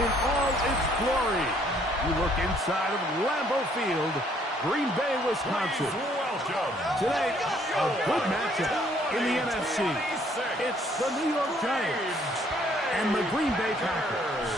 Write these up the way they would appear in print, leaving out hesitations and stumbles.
in all its glory. You look inside of Lambeau Field, Green Bay, Wisconsin. Today, a good matchup in the NFC. It's the New York Giants and the Green Bay Packers.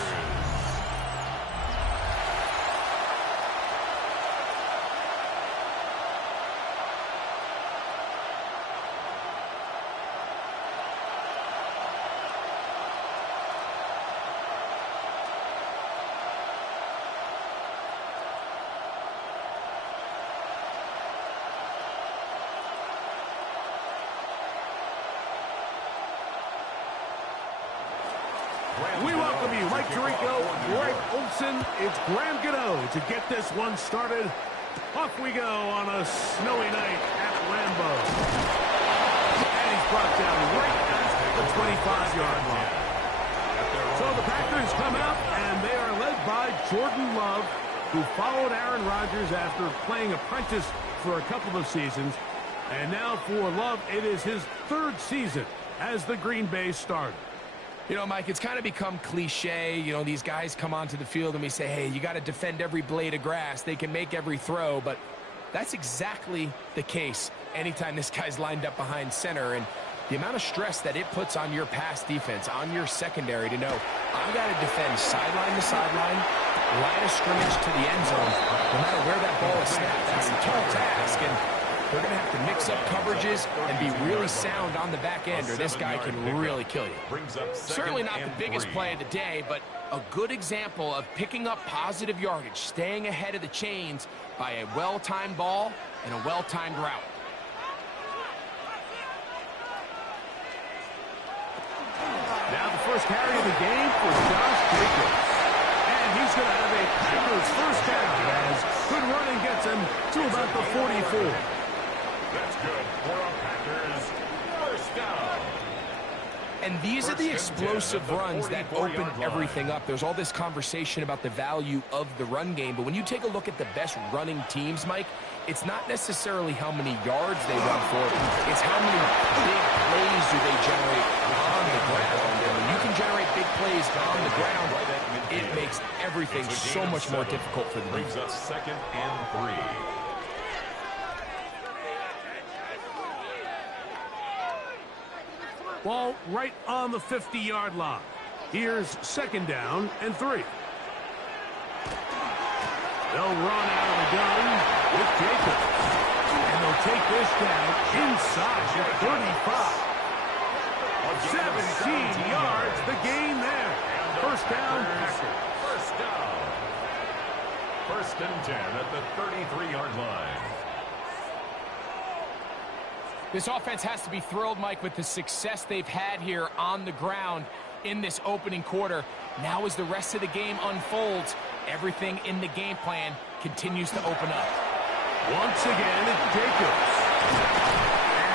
We welcome you, Mike Tirico, Greg Olson. It's Graham Gano to get this one started. Off we go on a snowy night at Lambeau. And he's brought down right at the 25-yard line. So the Packers come out, and they are led by Jordan Love, who followed Aaron Rodgers after playing apprentice for a couple of seasons. And now for Love, it is his third season as the Green Bay starter. You know, Mike, it's kind of become cliche. You know, these guys come onto the field and we say, hey, you got to defend every blade of grass. They can make every throw, but that's exactly the case anytime this guy's lined up behind center. And the amount of stress that it puts on your pass defense, on your secondary to know, I've got to defend sideline to sideline, line of scrimmage to the end zone, no matter where that ball is snapped. That's a tall task, and they're going to have to mix up coverages and be really sound on the back end, or this guy can really kill you. Certainly not the biggest play of the day, but a good example of picking up positive yardage, staying ahead of the chains by a well-timed ball and a well-timed route. Now the first carry of the game for Josh Jacobs. And he's going to have a Packers first down as good running gets him to about the 44. That's good for a Packers first down. And these are the explosive runs that open everything up. There's all this conversation about the value of the run game, but when you take a look at the best running teams, Mike, it's not necessarily how many yards they run for. It's how many big plays do they generate on the ground. And when you can generate big plays on the ground, it makes everything so much more difficult for the defense. Brings us 2nd and 3. Ball right on the 50-yard line. Here's 2nd down and 3. They'll run out of the gun with Jacobs. And they'll take this down inside the 35. 17 yards, the gain there. First down, Packers. First down. 1st and 10 at the 33-yard line. This offense has to be thrilled, Mike, with the success they've had here on the ground in this opening quarter. Now as the rest of the game unfolds, everything in the game plan continues to open up. Once again, it's Jacobs.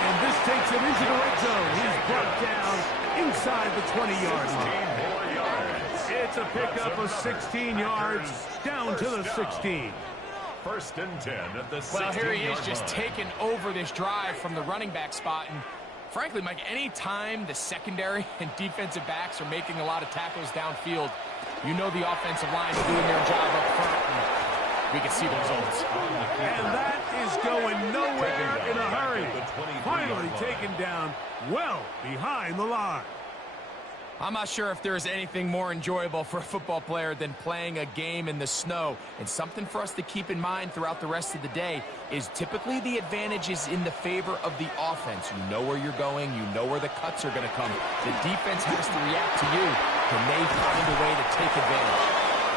And this takes him into the red zone. He's brought down inside the 20-yard line. It's a pickup of 16 yards down to the 16. 1st and 10 at the 16-yard line. Well, here he is just taking over this drive from the running back spot. And frankly, Mike, any time the secondary and defensive backs are making a lot of tackles downfield, you know the offensive line is doing their job up front. And we can see the results. And that is going nowhere in a hurry. Finally taken down well behind the line. I'm not sure if there's anything more enjoyable for a football player than playing a game in the snow. And something for us to keep in mind throughout the rest of the day is typically the advantage is in the favor of the offense. You know where you're going. You know where the cuts are going to come. The defense has to react to you. Can they find a way to take advantage?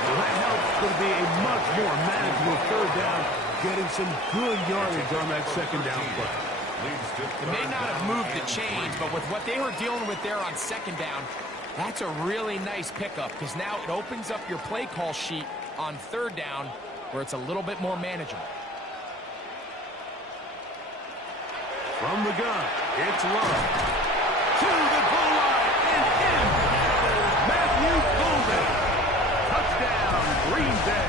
Well, that helps to be a much more manageable 3rd down, getting some good yardage on that 2nd down play. It may not have moved the chains, but with what they were dealing with there on 2nd down, that's a really nice pickup because now it opens up your play call sheet on 3rd down where it's a little bit more manageable. From the gun, it's Love. To the goal line and in. Matthew Golden. Touchdown, Green Bay.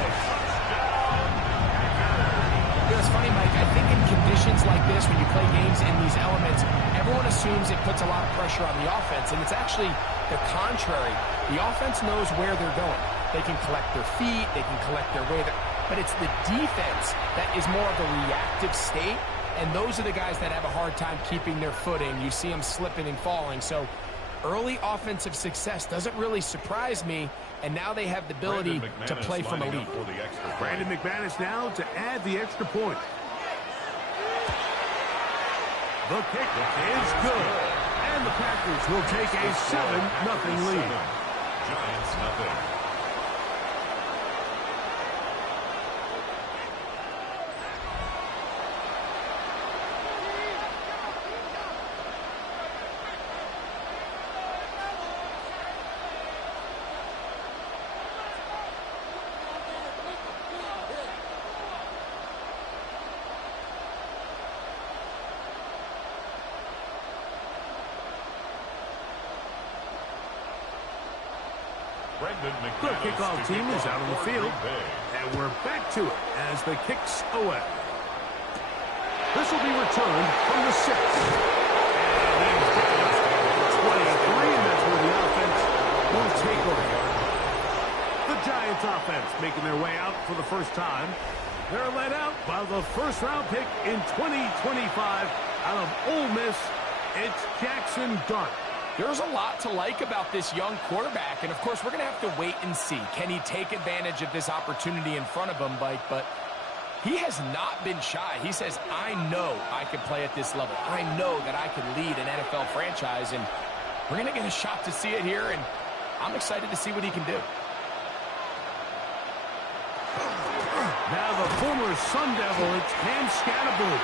You know, it's funny, Mike. I think in conditions like this, when you play games in these elements, everyone assumes it puts a lot of pressure on the offense, and it's actually the contrary. The offense knows where they're going. They can collect their feet, they can collect their weight, but it's the defense that is more of a reactive state, and those are the guys that have a hard time keeping their footing. You see them slipping and falling, so early offensive success doesn't really surprise me, and now they have the ability to play from a lead. Brandon McManus now to add the extra point. The kick is good, and the Packers will take a 7-0 lead. Giants nothing. The kickoff team is out on the field, and we're back to it as the kick's away. This will be returned from the 6. And he's down 23, and that's where the offense will take over. The Giants offense making their way out for the first time. They're led out by the first-round pick in 2025 out of Ole Miss. It's Jackson Dart. There's a lot to like about this young quarterback, and of course, we're going to have to wait and see. Can he take advantage of this opportunity in front of him, Mike? But he has not been shy. He says, I know I can play at this level. I know that I can lead an NFL franchise, and we're going to get a shot to see it here, and I'm excited to see what he can do. Now the former Sun Devil, it's Cam Scatterboo.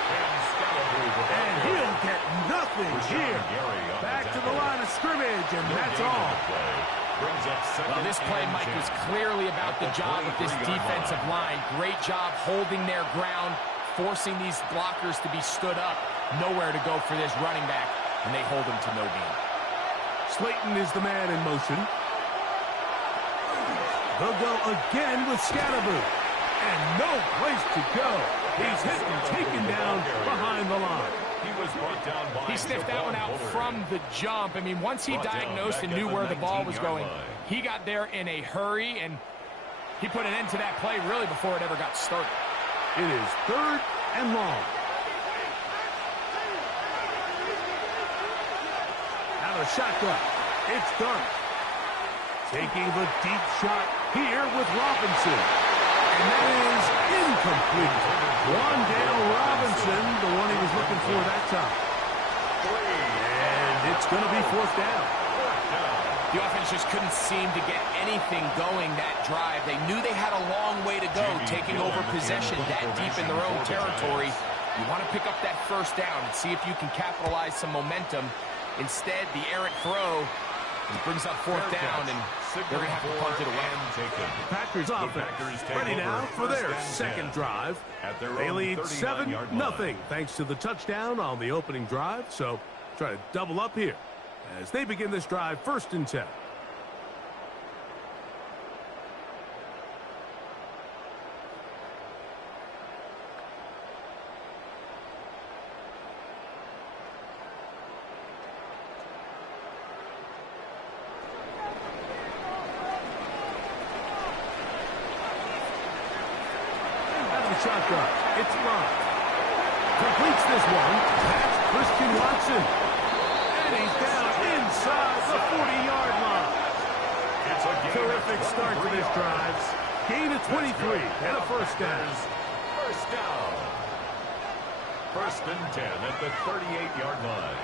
And he'll get nothing here. Back to the line of scrimmage, and that's all. Well, this play, Mike, was clearly about the job of this defensive line. Great job holding their ground, forcing these blockers to be stood up. Nowhere to go for this running back, and they hold him to no gain. Slayton is the man in motion. They'll go again with Scatterboo. And no place to go. He's hit and taken down behind the line. He sniffed that one out from the jump. I mean, once he diagnosed and knew where the ball was going, he got there in a hurry, and he put an end to that play really before it ever got started. It is 3rd and long. Now the shotgun. It's Dart. Taking the deep shot here with Robinson. And that is incomplete. Wandale Robinson, the one he was looking for that time. And it's going to be 4th down. The offense just couldn't seem to get anything going that drive. They knew they had a long way to go, taking over possession that deep in their own territory. You want to pick up that 1st down and see if you can capitalize some momentum. Instead, the errant throw brings up 4th down, and they're going to have to punt it away. Packers offense ready now for their 2nd drive. They lead 7-0 thanks to the touchdown on the opening drive. So try to double up here as they begin this drive 1st and 10. Shotgun. It's Love. Completes this one. That's Christian Watson. And he's down inside the 40-yard line. It's a terrific start to this drive. Gain of 23 and a 1st down. 1st down. 1st and 10 at the 38-yard line.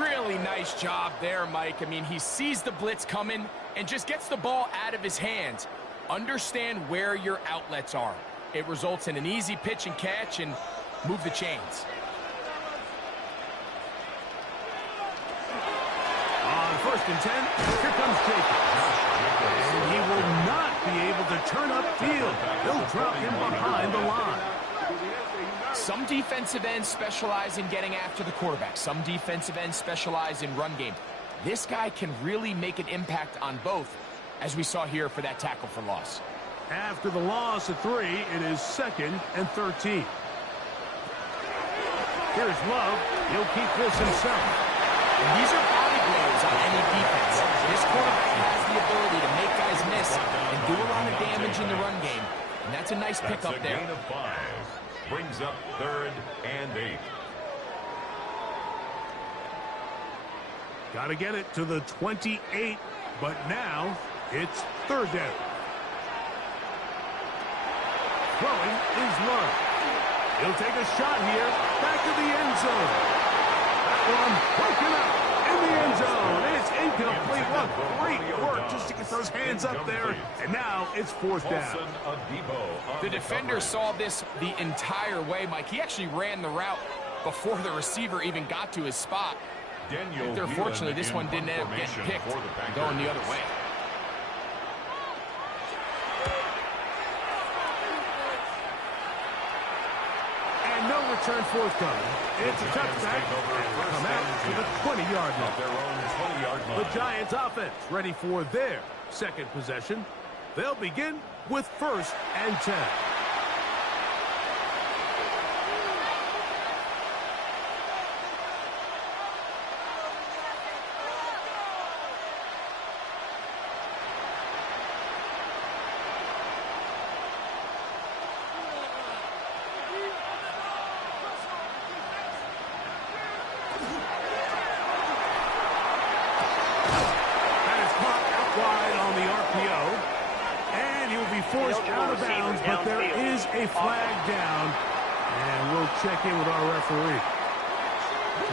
Really nice job there, Mike. I mean, he sees the blitz coming and just gets the ball out of his hands. Understand where your outlets are. It results in an easy pitch and catch and move the chains. On 1st and 10, here comes Jacob. And he will not be able to turn upfield. They'll drop him behind the line. Some defensive ends specialize in getting after the quarterback. Some defensive ends specialize in run game. This guy can really make an impact on both, as we saw here for that tackle for loss. After the loss of 3, it is 2nd and 13. Here's Love. He'll keep this himself. And these are body blows on any defense. This quarterback has the ability to make guys miss and do a lot of damage in the run game. And that's a nice pickup there. Gain of 5. Brings up 3rd and 8. Got to get it to the 28, but now it's 3rd down. Throwing is Love. He'll take a shot here, back to the end zone. That one broken up in the end zone. It's incomplete. What great work just to get those hands up there. And now it's 4th down. The defender saw this the entire way, Mike. He actually ran the route before the receiver even got to his spot. Unfortunately, this one didn't end up getting picked and going the other way. And no return forthcoming. It's a touchback. And come out to the 20-yard line. The Giants offense ready for their 2nd possession. They'll begin with 1st and 10. Forced out of bounds, but there is a flag down, and we'll check in with our referee.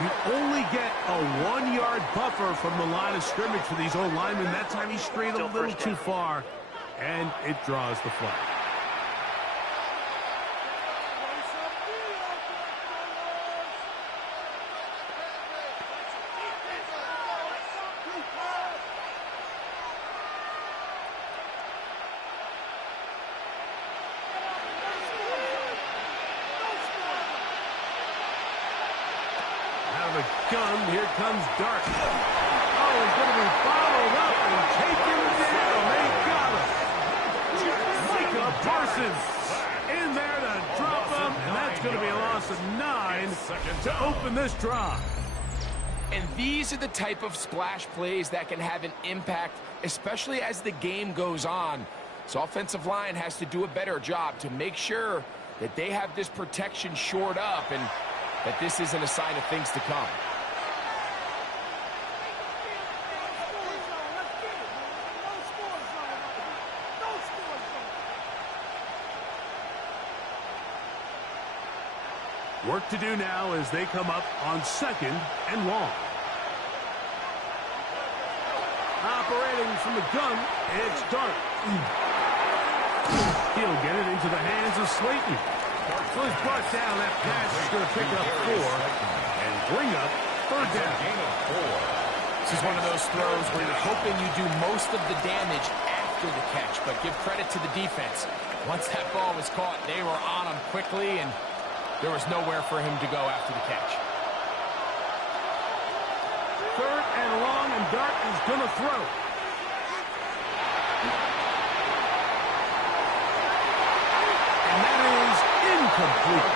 You only get a 1-yard buffer from the line of scrimmage for these old linemen. That time he strayed a little too far, and it draws the flag. Gun, here comes Dart. Oh, he's going to be followed up and taken down. They got him. Micah Parsons in there to drop him, and that's going to be a loss of 9 to open this drive. And these are the type of splash plays that can have an impact, especially as the game goes on. So offensive line has to do a better job to make sure that they have this protection shored up and that this isn't a sign of things to come. Work to do now as they come up on 2nd and long. Operating from the gun, it's Dart. He'll get it into the hands of Slayton. So he's brought down. That pass is going to pick up 4 and bring up 3rd down. This is one of those throws where you're hoping you do most of the damage after the catch, but give credit to the defense. Once that ball was caught, they were on him quickly, and there was nowhere for him to go after the catch. 3rd and long, and Dart is going to throw. And that is incomplete.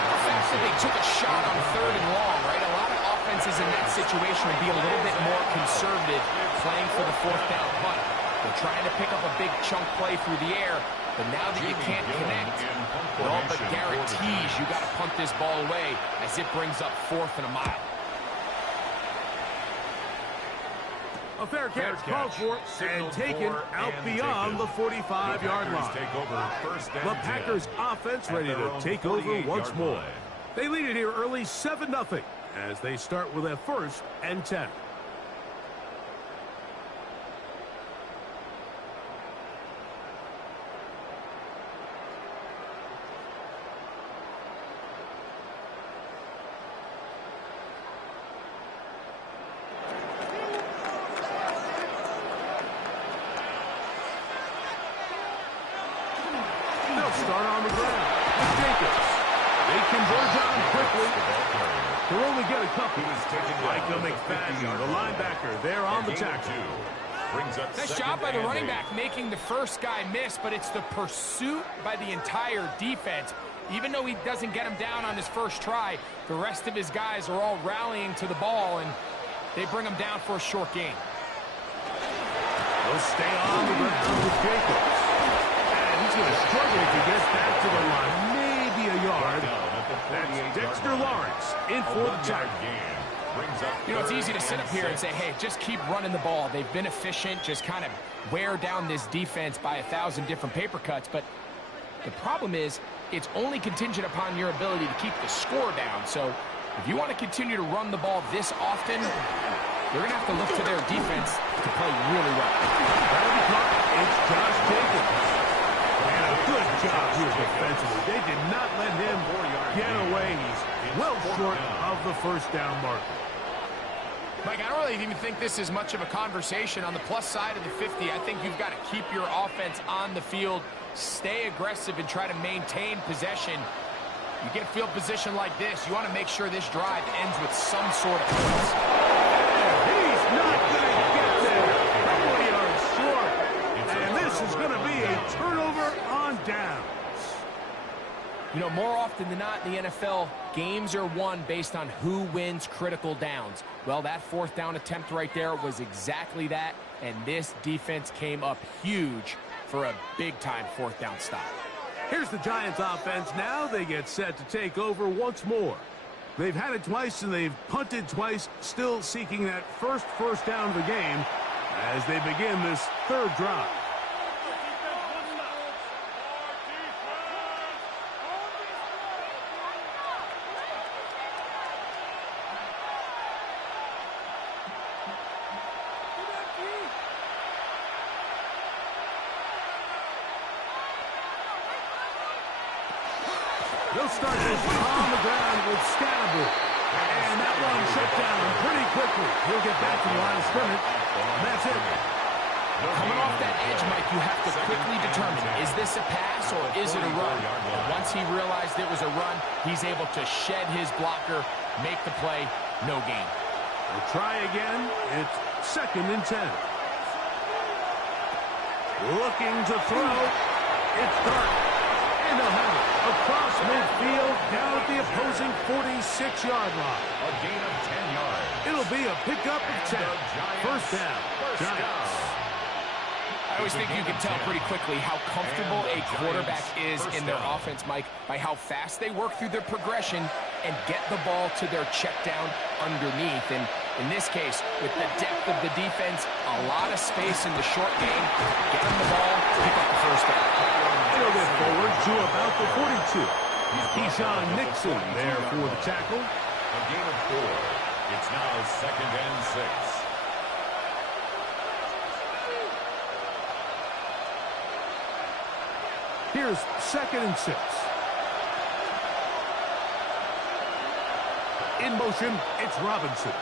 The fact that they took a shot on 3rd and long, right? A lot of offenses in that situation would be a little bit more conservative playing for the 4th down punt. They're trying to pick up a big chunk play through the air, but now that you can't connect, it all but guarantees you got to punt this ball away as it brings up 4th and a mile. A fair catch called for and taken out beyond the 45-yard line. The Packers offense ready to take over once more. They lead it here early 7-0 as they start with a 1st and 10. Start on the ground with Jacobs. They converge on him quickly. They'll only get a couple. Micah McFadden, the linebacker, there on the tackle. Brings up Nice job by the running back making the first guy miss, but it's the pursuit by the entire defense. Even though he doesn't get him down on his first try, the rest of his guys are all rallying to the ball, and they bring him down for a short gain. He'll stay on the ground with Jacobs. And he's going to struggle to get back to the line. Maybe a yard. That's Dexter Lawrence in for the tackle. You know, it's easy to sit up here and say, hey, just keep running the ball. They've been efficient, just kind of wear down this defense by 1,000 different paper cuts. But the problem is, it's only contingent upon your ability to keep the score down. So if you want to continue to run the ball this often, you're going to have to look to their defense to play really well. It's Josh Jacobs. And a good job here defensively. They did not let him get away. He's well short of the first down marker. Mike, I don't really even think this is much of a conversation. On the plus side of the 50, I think you've got to keep your offense on the field, stay aggressive, and try to maintain possession. You get field position like this, you want to make sure this drive ends with some sort of points. He's not going to get there. 4 yards short. And this is going to be a turnover on downs. You know, more often than not in the NFL, games are won based on who wins critical downs. Well, that fourth down attempt right there was exactly that, and this defense came up huge for a big-time fourth down stop. Here's the Giants offense now. They get set to take over once more. They've had it twice, and they've punted twice, still seeking that first down of the game as they begin this third drive. They'll start this on the ground with Scatterby. And that one shut down pretty quickly. He'll get back to the line of scrimmage. That's it. Coming off that edge, Mike, you have to quickly determine, is this a pass or is it a run? Once he realized it was a run, he's able to shed his blocker, make the play, no gain. We'll try again. It's 2nd and 10. Looking to throw. It's Dart. And they'll have it across midfield down at the opposing 46-yard line. A gain of 10 yards. It'll be a pickup of 10. First down. Giants. I always think you can tell pretty quickly how comfortable a quarterback is in their offense, Mike, by how fast they work through their progression and get the ball to their check down underneath. And in this case, with the depth of the defense, a lot of space in the short game, get them the ball, pick up the first down. They'll get forward to about the 42. Keyshawn Nixon there for the tackle. A gain of 4. It's now 2nd and 6. Here's 2nd and 6. In motion, it's Robinson.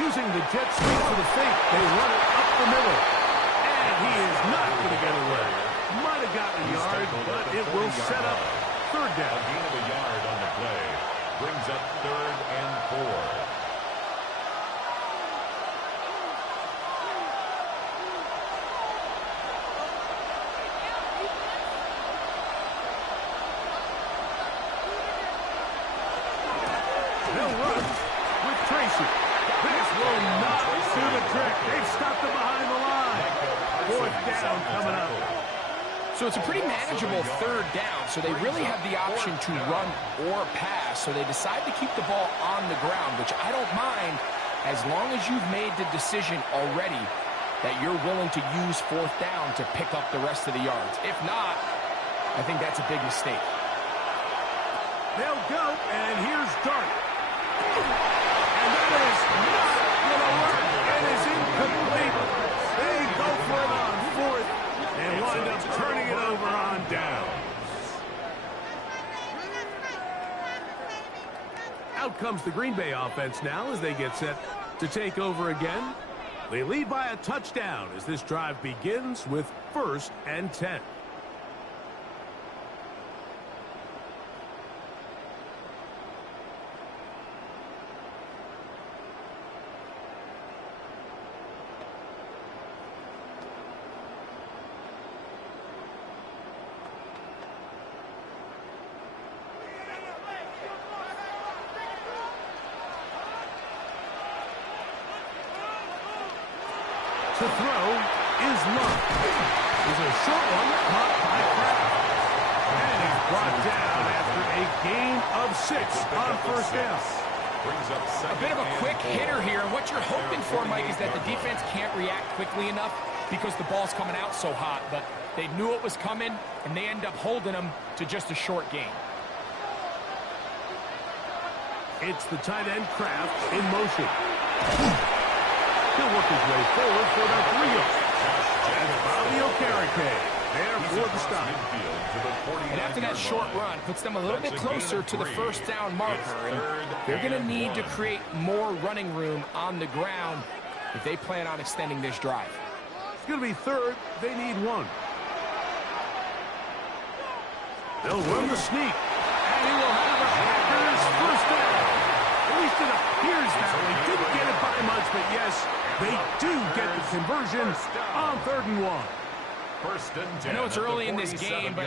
Using the jet sweep for the fake, they run it up the middle. And he is not going to get away. Might have gotten a yard, but it will set up 3rd down. A gain of a yard on the play. Brings up 3rd and 4. They'll run with Tracy. This will not do the trick. They've stopped him behind the line. 4th down coming up. So it's a pretty manageable 3rd down, so they really have the option to run or pass, so they decide to keep the ball on the ground, which I don't mind as long as you've made the decision already that you're willing to use 4th down to pick up the rest of the yards. If not, I think that's a big mistake. They'll go, and here's Dart. And that is not going to work. It is incomplete. They go for it on 4th and wind up turning it over on down. Out comes the Green Bay offense now as they get set to take over again. They lead by a touchdown as this drive begins with 1st and 10. to throw is Love. Is a short one caught by Kraft. And he's brought down after a gain of 6 on first down. A bit of a quick hitter here, and what you're hoping for, Mike, is that the defense can't react quickly enough because the ball's coming out so hot, but they knew it was coming, and they end up holding them to just a short gain. It's the tight end Kraft in motion. He'll work his way forward for the 3-yard. And Bobby Okereke there for the stop. And after that short run, puts them a little bit closer to the first down marker. And they're going to need to create more running room on the ground if they plan on extending this drive. It's going to be third. They need 1. They'll run the sneak. And he will have a Packers first down. At least it appears that way. Didn't get it by much, but yes, they do get the conversion on 3rd and 1. I know it's early in this game, but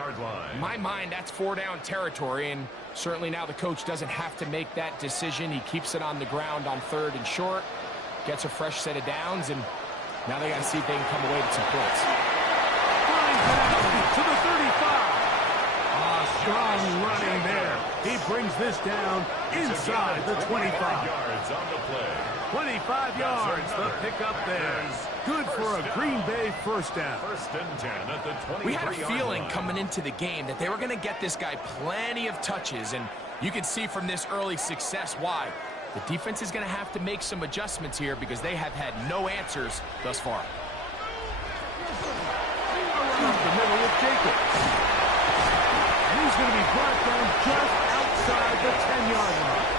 in my mind, that's 4-down territory, and certainly now the coach doesn't have to make that decision. He keeps it on the ground on 3rd and short, gets a fresh set of downs, and now they got to see if they can come away with some points. To the 35. Strong running there. He brings this down inside the 25. 25 yards, the pickup there. Good for a Green Bay first down. We had a feeling coming into the game that they were going to get this guy plenty of touches, and you can see from this early success why. The defense is going to have to make some adjustments here because they have had no answers thus far. Around the middle with Jacobs. And he's going to be brought down just outside the 10-yard line.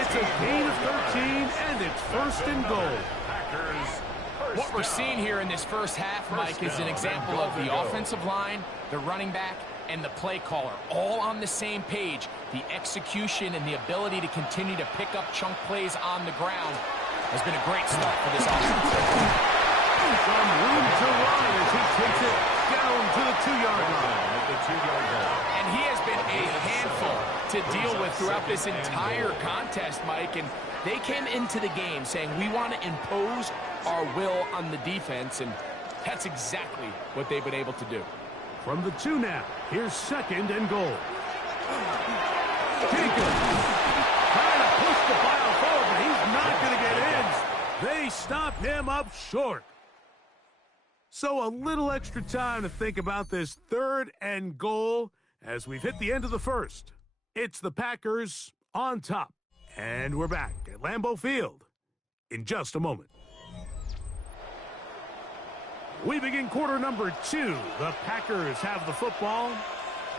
It's a gain of 13, and it's 1st and goal. What we're seeing here in this first half, Mike, is an example of the offensive line, the running back, and the play caller all on the same page. The execution and the ability to continue to pick up chunk plays on the ground has been a great start for this offense. Some room to run as he takes it down to the 2-yard line. And he has been a handful to deal with throughout this entire contest, Mike. And they came into the game saying, we want to impose our will on the defense, and that's exactly what they've been able to do. From the 2 now, here's 2nd and goal. Jacobs trying to push the pile forward, but he's not going to get in. They stop him up short. So a little extra time to think about this 3rd and goal as we've hit the end of the first. It's the Packers on top. And we're back at Lambeau Field in just a moment. We begin quarter number 2. The Packers have the football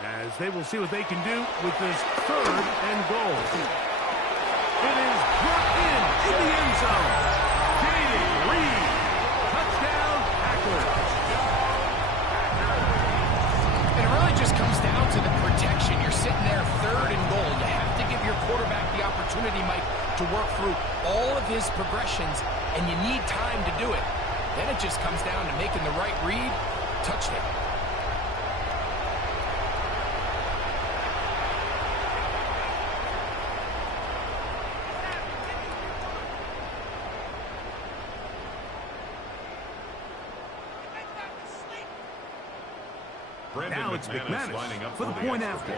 as they will see what they can do with this 3rd and goal. It is brought in the end zone. Katie Reed. Touchdown, Packers. And it really just comes down to the protection. You're sitting there 3rd and goal. You have to give your quarterback the opportunity, Mike, to work through all of his progressions, and you need time to do it. Then it just comes down to making the right read. Touchdown. Now it's McManus for the point after.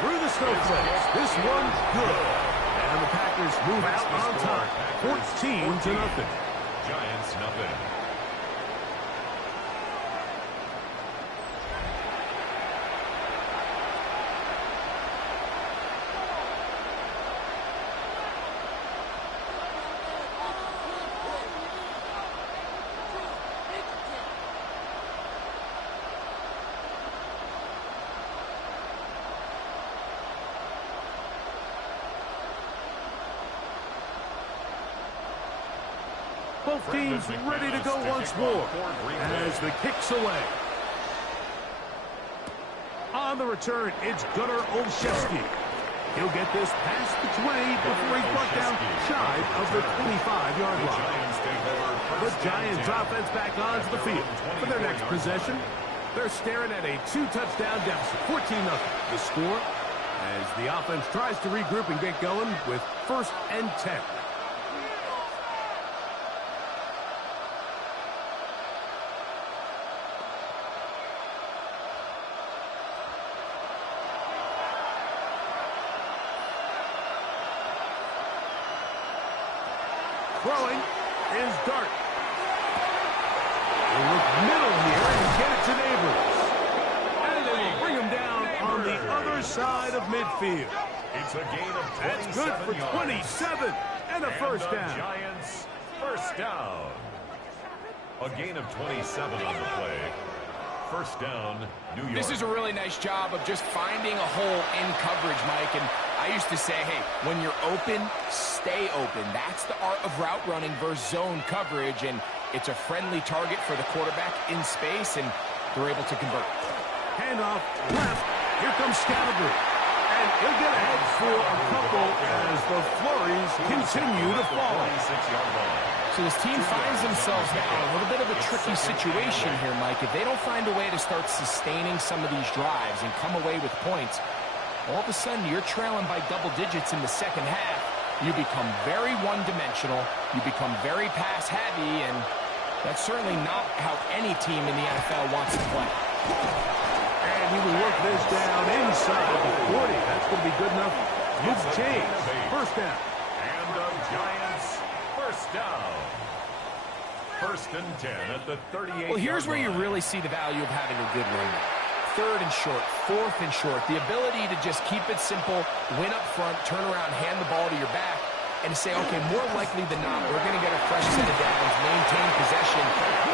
Through the snowflakes. This one's good. And the Packers move out on top, 14-0. Giants nothing. Both teams ready to go once more as the kick's away. On the return, it's Gunnar Olszewski. He'll get this past the 20 before he's brought down shy of the 25-yard line. The Giants offense back onto the field for their next possession. They're staring at a 2-touchdown deficit, 14-0. The score, as the offense tries to regroup and get going with 1st and 10. Throwing is Dart. They look middle here and get it to Neighbors. And they will bring him down on the other side of midfield. It's a gain of 27 That's good for 27 and a first down. Giants first down. A gain of 27 on the play. First down, New York. This is a really nice job of just finding a hole in coverage, Mike. And I used to say, hey, when you're open, stay open. That's the art of route running versus zone coverage. And it's a friendly target for the quarterback in space, and they're able to convert. Handoff left. Here comes Scattergood. And he'll get ahead for a couple as the flurries continue to fall. 26-yard line. So this team finds themselves now in a little bit of a tricky situation here, Mike. If they don't find a way to start sustaining some of these drives and come away with points, all of a sudden you're trailing by double digits in the second half. You become very one-dimensional. You become very pass-heavy, and that's certainly not how any team in the NFL wants to play. And he will work this down inside the 40. That's going to be good enough. Move change. First down. And the Giants first down. 1st and 10 at the 38. Well, here's where you really see the value of having a good run. 3rd and short, 4th and short. The ability to just keep it simple, win up front, turn around, hand the ball to your back, and say, okay, more likely than not, we're going to get a fresh set of downs, maintain possession,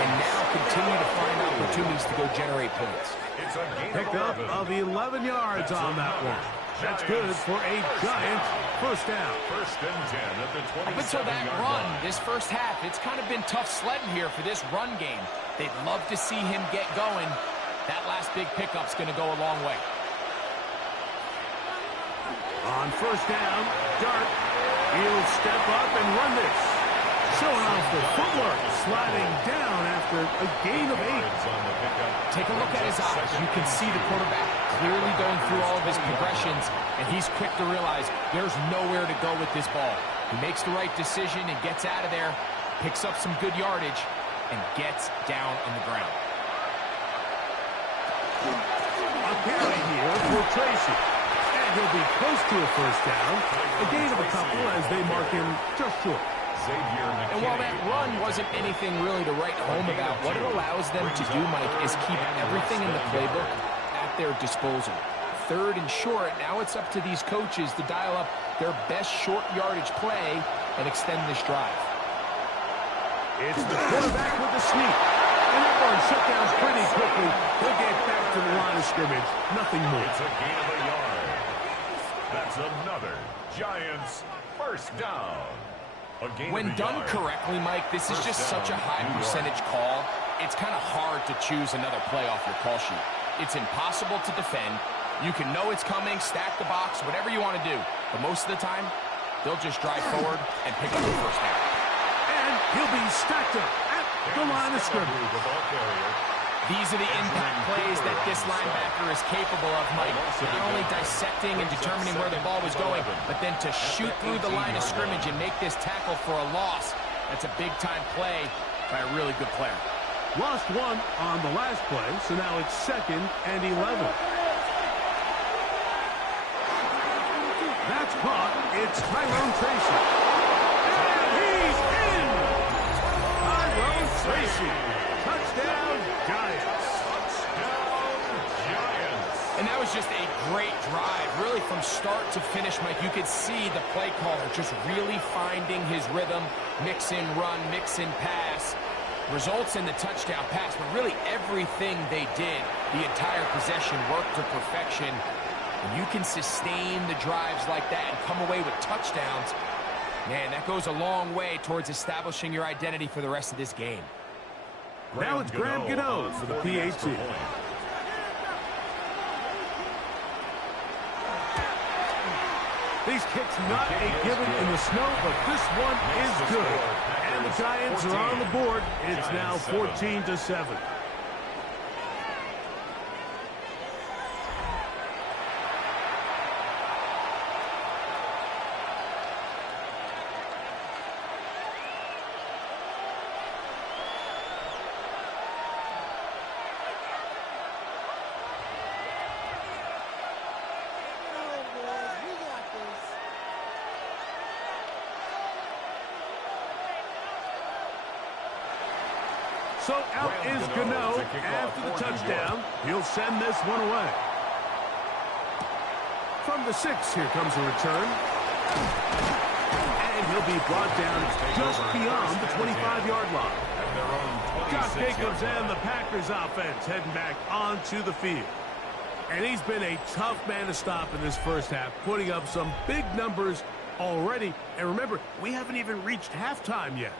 and now continue to find opportunities to go generate points. It's a gain Pickup of 11 yards on that one. That's good for a Giant first down. 1st and 10 at the 27-yard line. Up until that run, this first half, it's kind of been tough sledding here for this run game. They'd love to see him get going. That last big pickup's going to go a long way. On first down, Dart. He'll step up and run this. Showing off the footwork, sliding down after a gain of 8. Take a look at his eyes. You can see the quarterback clearly going through all of his progressions, and he's quick to realize there's nowhere to go with this ball. He makes the right decision and gets out of there, picks up some good yardage, and gets down on the ground. A carry here for Tracy. And he'll be close to a first down. A gain of a couple as they mark him just short. And while that run wasn't anything really to write home about, what it allows them to do, Mike, is keep everything in the playbook at their disposal. 3rd and short, now it's up to these coaches to dial up their best short yardage play and extend this drive. It's the quarterback with the sneak. And that one shut down pretty quickly. He'll get back to the line of scrimmage. Nothing more. It's a gain of a yard. That's another Giants first down. When done correctly, Mike, this is just such a high percentage call. It's kind of hard to choose another play off your call sheet. It's impossible to defend. You can know it's coming, stack the box, whatever you want to do. But most of the time, they'll just drive forward and pick up the first down. And he'll be stacked up at the line of scrimmage. These are the impact plays that this linebacker is capable of, Mike. Not only dissecting and determining where the ball was going, but then to shoot through the line of scrimmage and make this tackle for a loss. That's a big-time play by a really good player. Lost one on the last play, so now it's 2nd and 11. That's caught. It's Tyrone Tracy. And he's in! Tyrone Tracy. Touchdown, Giants. And that was just a great drive, really from start to finish, Mike. You could see the play caller just really finding his rhythm, mix in run, mix in pass. Results in the touchdown pass, but really everything they did, the entire possession worked to perfection. When you can sustain the drives like that and come away with touchdowns, man, that goes a long way towards establishing your identity for the rest of this game. Now it's Graham Gano for the PAT. These kicks not a given in the snow, but this one is good. And the Giants are on the board. It's now 14-7. So out is Gano after the touchdown. He'll send this one away. From the 6, here comes a return. And he'll be brought down just beyond the 25-yard line. Josh Jacobs and the Packers offense heading back onto the field. And he's been a tough man to stop in this first half, putting up some big numbers already. And remember, we haven't even reached halftime yet.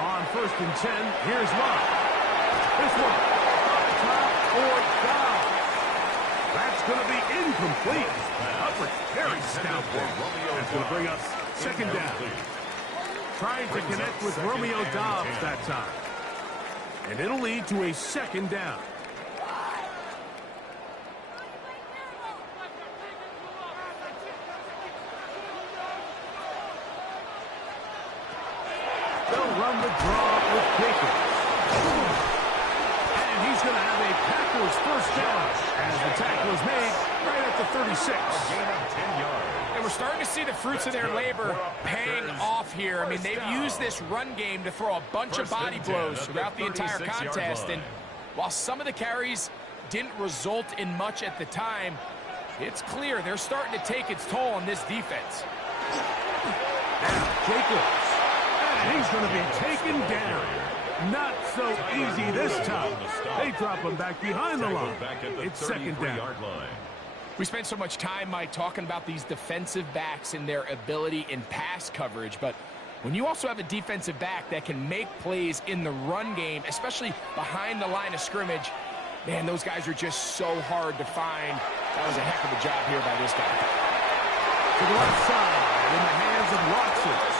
On 1st and 10, here's Love. This one, top or down. That's going to be incomplete. Upward, very stout one. That's going to bring up 2nd down. Trying to connect with Romeo Doubs that time. And it'll lead to a 2nd down. Run the draw with Jacobs. And he's going to have a Packers 1st down as the tackle is made right at the 36. A gain of 10 yards. And we're starting to see the fruits of their labor paying off here. I mean, they've used this run game to throw a bunch of body blows throughout the entire contest. And while some of the carries didn't result in much at the time, it's clear they're starting to take its toll on this defense. Now, Jacobs. And he's going to be taken down. Not so easy this time. They drop him back behind the line. It's 2nd down. We spent so much time, Mike, talking about these defensive backs and their ability in pass coverage. But when you also have a defensive back that can make plays in the run game, especially behind the line of scrimmage, man, those guys are just so hard to find. That was a heck of a job here by this guy. To the left side, in the hands of Watson.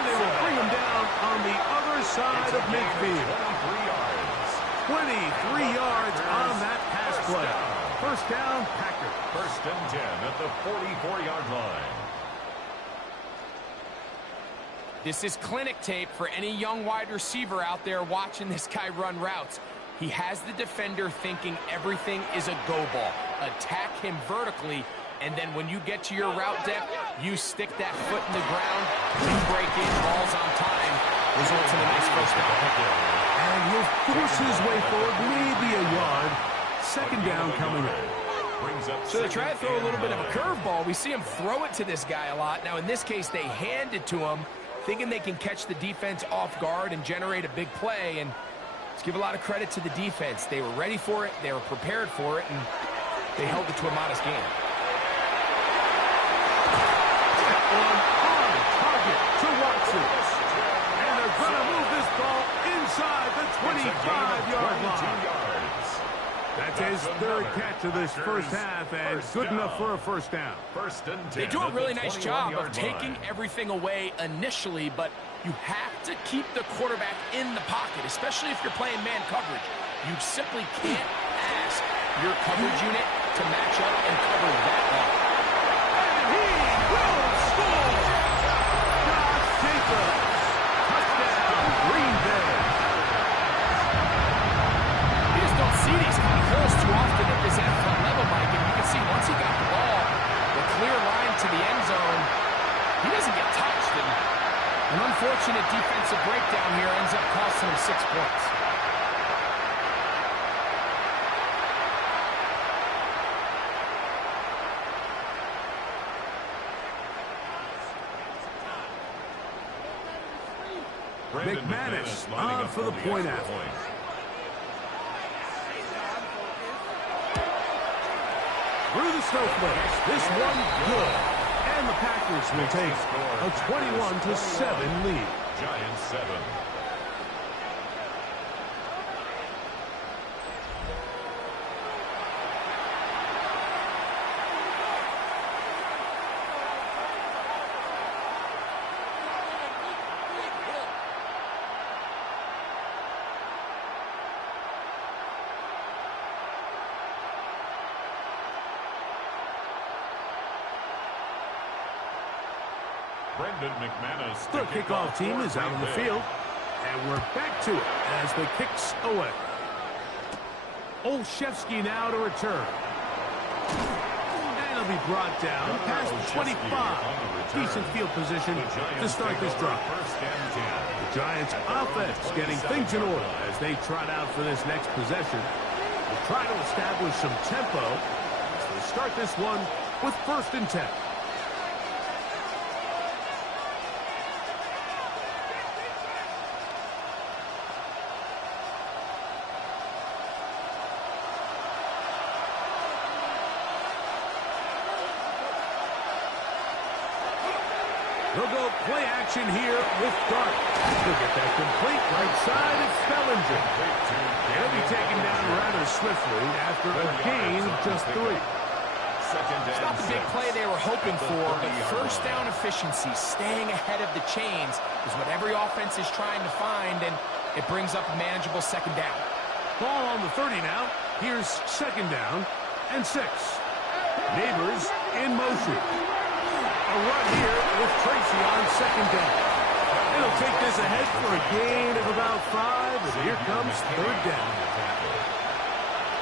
They will bring him down on the other side of midfield. 23 yards on that pass play. 1st down, Packers. 1st and 10 at the 44-yard line. This is clinic tape for any young wide receiver out there watching this guy run routes. He has the defender thinking everything is a go ball. Attack him vertically. And then when you get to your route depth, you stick that foot in the ground, you break in, balls on time, results in a nice 1st down. And he'll force his way forward, maybe a yard. 2nd down coming up. So they try to throw a little bit of a curveball. We see him throw it to this guy a lot. Now in this case, they hand it to him, thinking they can catch the defense off guard and generate a big play. And let's give a lot of credit to the defense. They were ready for it, they were prepared for it, and they held it to a modest game. On target to Watson. And they're going to move this ball inside the 25-yard line. That's his 3rd catch of this first half, and good enough for a 1st down. 1st and 10. They do a really nice job of taking everything away initially, but you have to keep the quarterback in the pocket, especially if you're playing man coverage. You simply can't ask your coverage unit to match up and cover that well. Touchdown, Green Bay. You just don't see these kind of holes too often at this NFL level, Mike. And you can see once he got the ball, the clear line to the end zone, he doesn't get touched. And an unfortunate defensive breakdown here ends up costing him 6 points. McManus on for the point out. Through the snowflakes, this one good. And the Packers will take a 21-7 lead. Giants 7. The kickoff team is out on the field. And we're back to it as the kick's away. Olszewski now to return. And he'll be brought down past the 25. Decent field position to start this drive. The Giants offense getting things in order as they trot out for this next possession. They'll try to establish some tempo as they start this one with 1st and 10. They'll go play action here with Dart. He'll get that complete right side. It's Bellinger. He'll be taken down rather swiftly after a gain of just 3. It's not the big play they were hoping for, but first down efficiency, staying ahead of the chains, is what every offense is trying to find, and it brings up a manageable 2nd down. Ball on the 30 now. Here's 2nd down and 6. Neighbors in motion. A run here with Tracy on 2nd down. It'll take this ahead for a gain of about 5, and here comes 3rd down.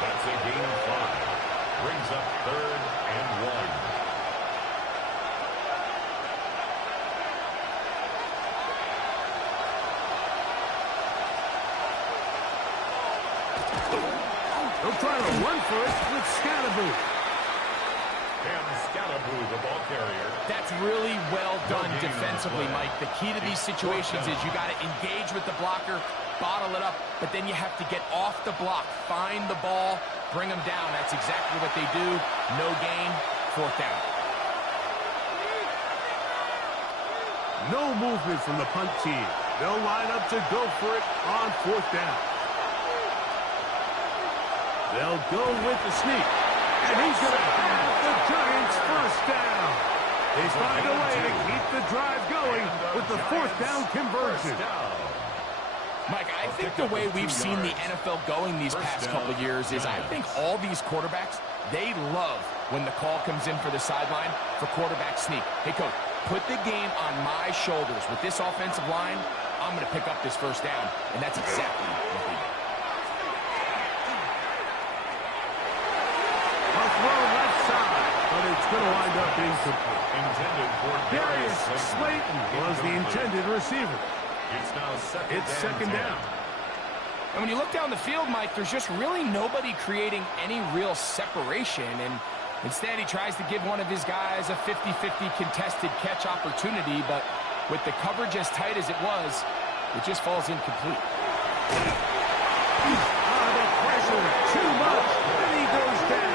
That's a gain of 5. Brings up 3rd and 1. They'll try to run for it with Scatterboo. The ball carrier. That's really well done defensively, Mike. The key to these situations is you got to engage with the blocker, bottle it up, but then you have to get off the block, find the ball, bring them down. That's exactly what they do. No gain, 4th down. No movement from the punt team. They'll line up to go for it on 4th down. They'll go with the sneak. And he's going to have the Giants 1st down. They find a way to keep the drive going with the 4th down conversion. Mike, I think the way we've seen the NFL going these past couple of years is I think all these quarterbacks, they love when the call comes in for the sideline for quarterback sneak. Hey, coach, put the game on my shoulders. With this offensive line, I'm going to pick up this 1st down. And that's exactly what they did. Left side, but it's going to wind up being complete. Darius Slayton was the intended receiver. It's 2nd down. And when you look down the field, Mike, there's just really nobody creating any real separation. And instead, he tries to give one of his guys a 50-50 contested catch opportunity. But with the coverage as tight as it was, it just falls incomplete. The pressure, too much, and he goes down.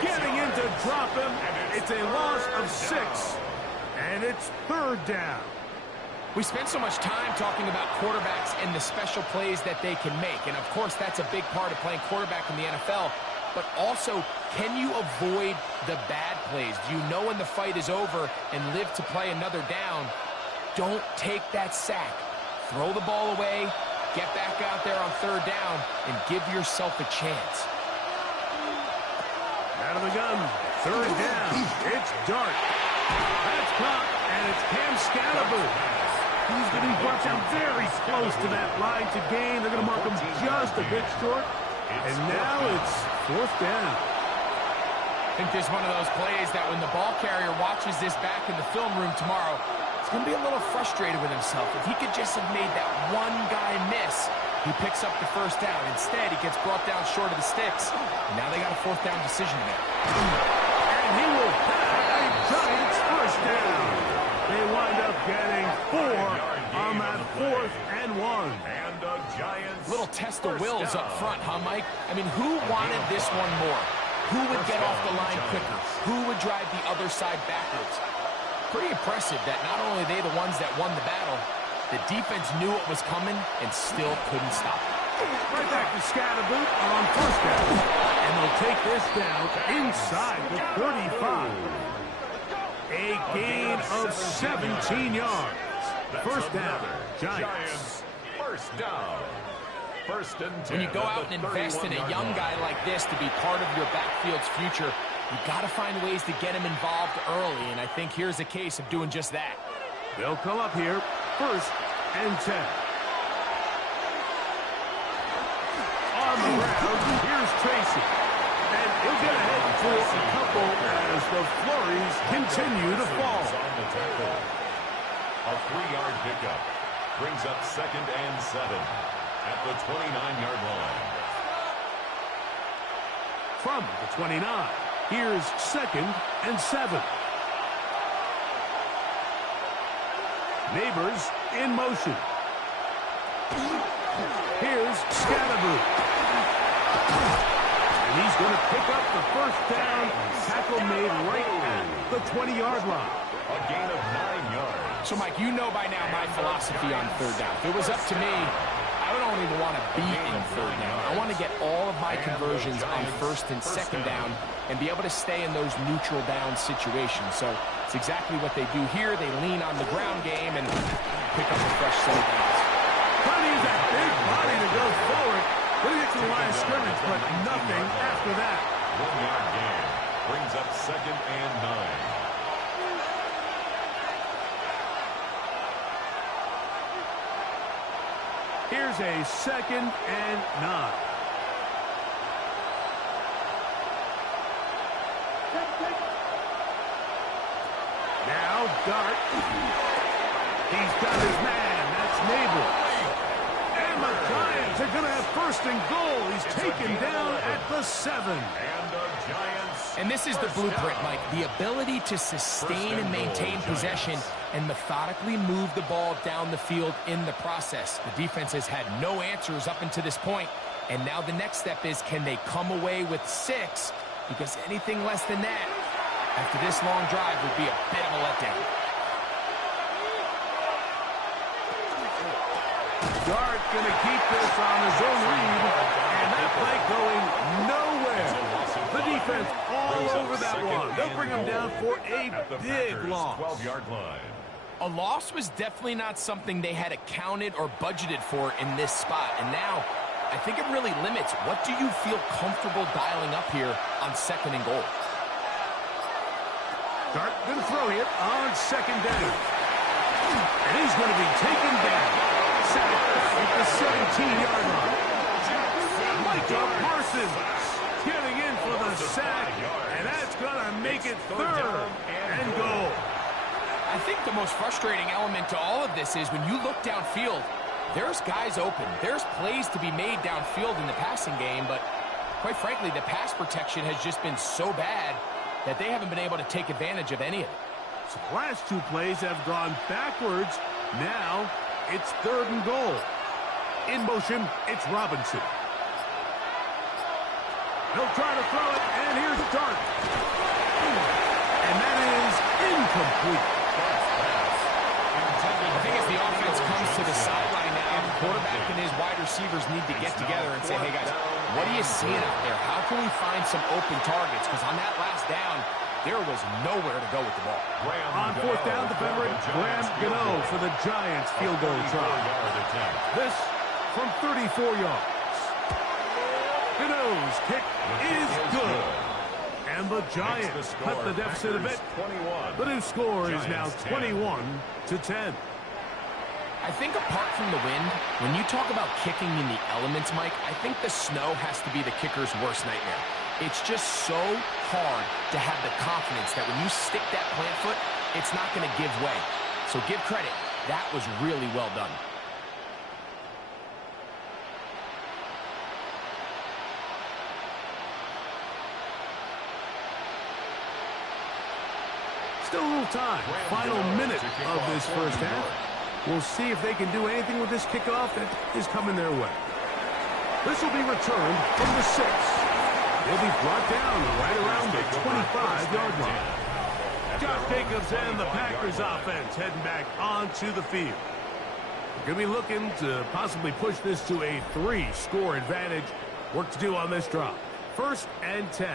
Getting in to drop him. It's a loss of 6, and it's 3rd down. We spent so much time talking about quarterbacks and the special plays that they can make, and of course that's a big part of playing quarterback in the NFL, but also, can you avoid the bad plays? Do you know when the fight is over and live to play another down? Don't take that sack. Throw the ball away, get back out there on 3rd down, and give yourself a chance. Out of the gun, 3rd down. It's Dart. That's caught, and it's Cam Scatterboo. He's going to be brought down very close to that line to gain. They're going to mark him just a bit short. And now it's 4th down. I think this is one of those plays that when the ball carrier watches this back in the film room tomorrow, he's going to be a little frustrated with himself. If he could just have made that one guy miss, he picks up the 1st down. Instead, he gets brought down short of the sticks. And now they got a 4th down decision to make. And he will have a Giants 1st down. They wind up getting 4 on that 4th and 1. And the Giants. Little test of wills up front, huh, Mike? I mean, who wanted this one more? Who would get off the line quicker? Who would drive the other side backwards? Pretty impressive that not only are they the ones that won the battle, the defense knew it was coming and still couldn't stop it. Right back to Scatterboo on 1st down. And they'll take this down inside the 35. A gain of 17 yards. 1st down, Giants. 1st down. 1st and 10. When you go out and invest in a young guy like this to be part of your backfield's future, you got to find ways to get him involved early, and I think here's a case of doing just that. They'll come up here, 1st and 10. On the ground, here's Tracy. And he'll get ahead for a couple as the flurries continue to fall. On the tackle. A 3-yard pickup brings up 2nd and 7 at the 29-yard line. From the 29, here's 2nd and 7. Neighbors in motion. Here's Scatterboot. And he's going to pick up the 1st down. Tackle made right at the 20-yard line. A gain of 9 yards. So, Mike, you know by now my philosophy on 3rd down. If it was up to me, I don't even want to be in 3rd down. I want to get all of my conversions on 1st and 2nd down and be able to stay in those neutral down situations. So it's exactly what they do here. They lean on the ground game and pick up a fresh set of downs. Trying to use that big body to go forward. Going to get to the line of scrimmage, but nothing after that. 1-yard gain brings up 2nd and 9. Here's a 2nd and 9. Now Dart. He's got his man. That's Nabel. And the Giants are going to have 1st and goal. He's taken down at the 7. And the Giants. And this is the blueprint, Mike. The ability to sustain and maintain possession and methodically move the ball down the field in the process. The defense has had no answers up until this point, and now the next step is, can they come away with 6? Because anything less than that, after this long drive, would be a bit of a letdown. Dart going to keep this on his own lead, and that play going nowhere. The defense all over that one. They'll bring him down for a big loss. 12-yard line. A loss was definitely not something they had accounted or budgeted for in this spot. And now, I think it really limits. What do you feel comfortable dialing up here on 2nd and goal? Dart going to throw here on 2nd down. And he's going to be taken down. Sacked at the 17-yard line. Micah Parsons getting in for the sack. And that's going to make it 3rd and goal. I think the most frustrating element to all of this is when you look downfield, there's guys open. There's plays to be made downfield in the passing game, but quite frankly, the pass protection has just been so bad that they haven't been able to take advantage of any of it. So the last 2 plays have gone backwards. Now it's 3rd and goal. In motion, it's Robinson. They'll try to throw it, and here's Dart. And that is incomplete. I think as the offense comes to the sideline now, the quarterback and his wide receivers need to get together and say, hey, guys, what are you seeing out there? How can we find some open targets? Because on that last down, there was nowhere to go with the ball. On 4th down, the veteran Graham Gano for the Giants field goal try. This from 34 yards. Gano's kick is good. And the Giants cut the deficit a bit. The new score is now 21-10. I think apart from the wind, when you talk about kicking in the elements, Mike, I think the snow has to be the kicker's worst nightmare. It's just so hard to have the confidence that when you stick that plant foot, it's not going to give way. So give credit. That was really well done. Still a little time. Final minute of this 1st half. We'll see if they can do anything with this kickoff that is coming their way. This will be returned from the 6. They'll be brought down right around the 25-yard line. Josh Jacobs and the Packers offense heading back onto the field. Going to be looking to possibly push this to a 3-score advantage. Work to do on this drive. 1st and 10.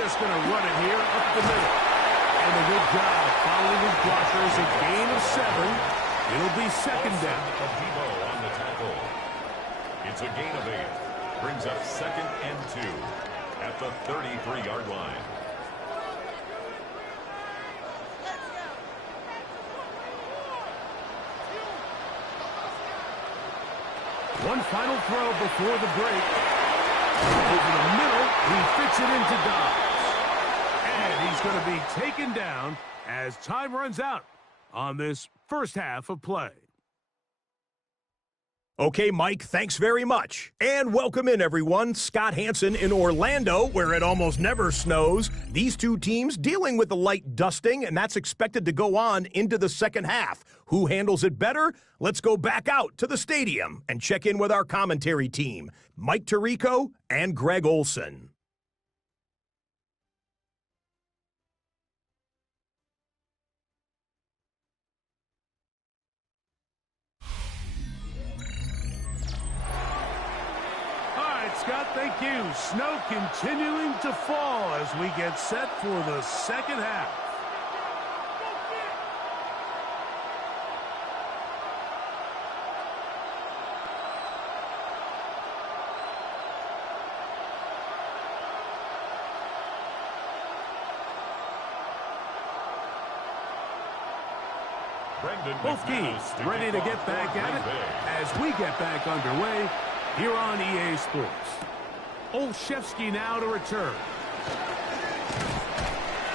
just going to run it here up the middle. And a good job following his blockers. A gain of 7. It'll be second down. Debo on the tackle. It's a gain of 8. Brings up 2nd and 2 at the 33-yard line. One final throw before the break. Over the middle, he fits it into Dobbs. And he's going to be taken down as time runs out on this first half of play. Okay, Mike, thanks very much. And welcome in, everyone. Scott Hansen in Orlando, where it almost never snows. These two teams dealing with a light dusting, and that's expected to go on into the second half. Who handles it better? Let's go back out to the stadium and check in with our commentary team, Mike Tirico and Greg Olson. Scott, thank you. Snow continuing to fall as we get set for the second half. Both teams ready to get back at it as we get back underway here on EA Sports. Olszewski now to return.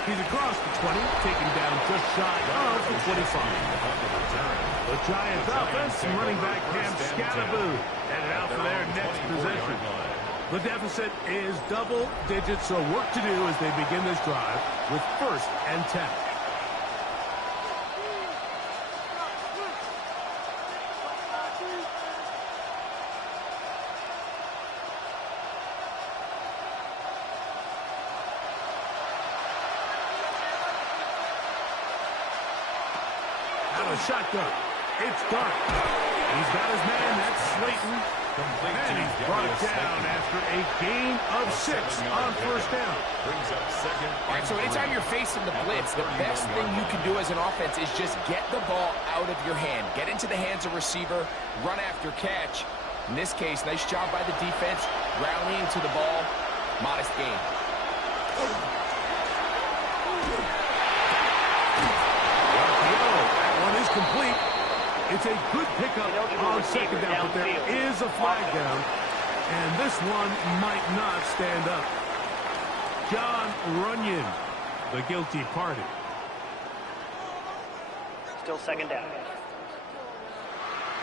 He's across the 20, taken down just shy of the 25. The Giants offense and running back Cam Scatterboo headed out for their next possession. The deficit is double digits, so work to do as they begin this drive with 1st and 10. Shotgun. It's dark. He's got his man. That's Slayton. And he's brought it down after a gain of 6 on 1st down. Brings up 2nd. All right, so anytime you're facing the blitz, the best thing you can do as an offense is just get the ball out of your hand. Get into the hands of receiver, run after catch. In this case, nice job by the defense, rallying to the ball. Modest gain. Complete. It's a good pickup on 2nd down, but there is a flag down, and this one might not stand up. John Runyon, the guilty party. Still 2nd down.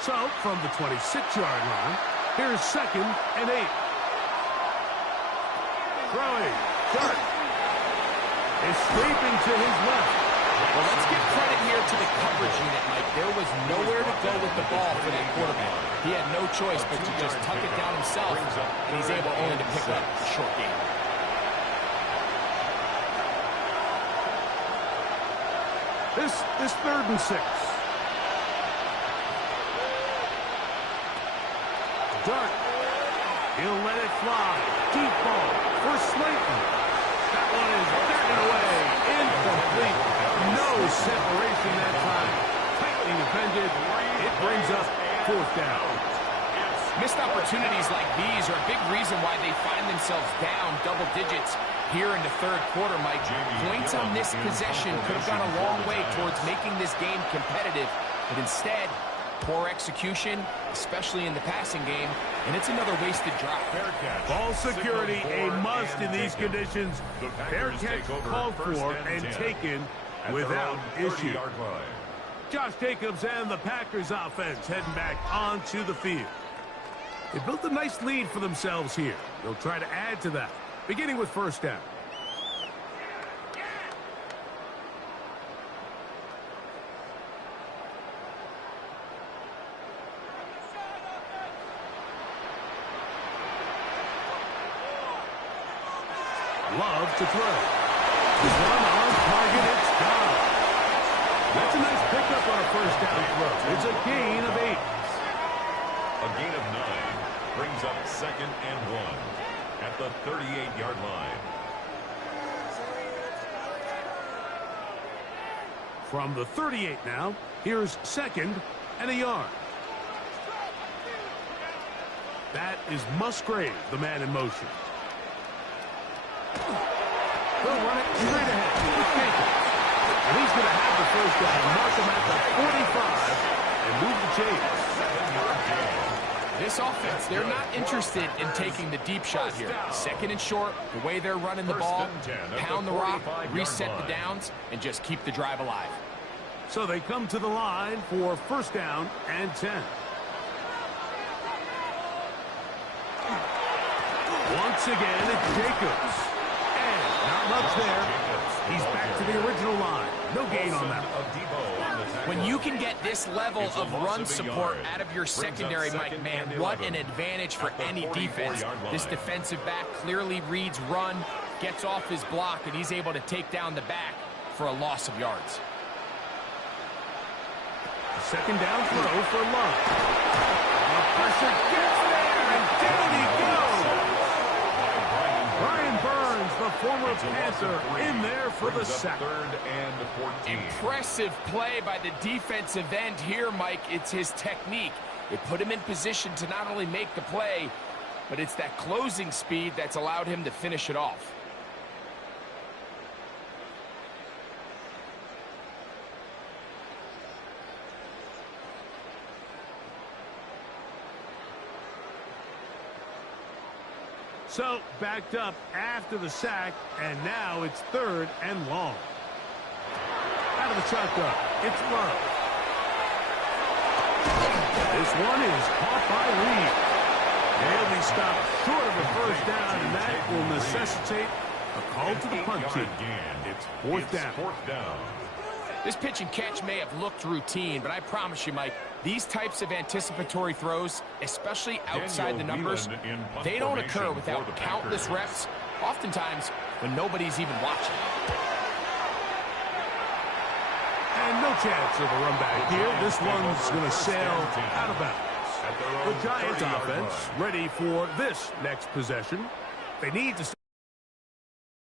So, from the 26-yard line, here's 2nd and 8. Throwing. Dart. Escaping to his left. Well, let's give credit here to the coverage unit, Mike. There was nowhere to go with the ball for that quarterback. He had no choice but to just tuck it down himself, and he's able only to pick up a short gain. This is 3rd and 6. Dart. He'll let it fly. Deep ball for Slayton. That one is batted away. Incomplete. No separation that time. Tightly defended. It brings up 4th down. Missed opportunities like these are a big reason why they find themselves down double digits here in the 3rd quarter, Mike. Points on this possession could have gone a long way towards making this game competitive, but instead, poor execution, especially in the passing game, and it's another wasted drive. Ball security, a must in these conditions. Fair catch called for and taken without issue. Josh Jacobs and the Packers offense heading back onto the field. They built a nice lead for themselves here. They'll try to add to that, beginning with 1st down. Love to throw. One on target, it's gone. That's a nice pickup on a 1st down throw. It's a gain of 8. A gain of 9 brings up 2nd and 1 at the 38-yard line. From the 38 now, here's 2nd and a yard. That is Musgrave, the man in motion. They'll run it straight ahead with Jacobs. And he's going to have the first down, mark him at the 45, and move the chains. This offense, they're not interested in taking the deep shot here. 2nd and short, the way they're running the ball, pound the rock, reset the downs, and just keep the drive alive. So they come to the line for 1st down and 10. Once again, it's Jacobs. And not much there. He's back to the original line. No gain on that. When you can get this level of run support out of your secondary, Mike, man, what an advantage for any defense. This defensive back clearly reads run, gets off his block, and he's able to take down the back for a loss of yards. 2nd down throw for Love. Pressure gets there, and down he goes. Brian Burns, the former Panther, in there for the sack. 3rd and 14. Impressive play by the defensive end here, Mike. It's his technique. It put him in position to not only make the play, but it's that closing speed that's allowed him to finish it off. So, backed up after the sack, and now it's 3rd and long. Out of the shotgun, it's Love. This one is caught by Reed. They'll be stopped short of a 1st down, and that will necessitate a call to the punt team. It's 4th down. 4th down. This pitch and catch may have looked routine, but I promise you, Mike, these types of anticipatory throws, especially outside the numbers, they don't occur without countless reps, oftentimes when nobody's even watching. And no chance of a run back here. This one's going to sail out of bounds. The Giants offense ready for this next possession. They need to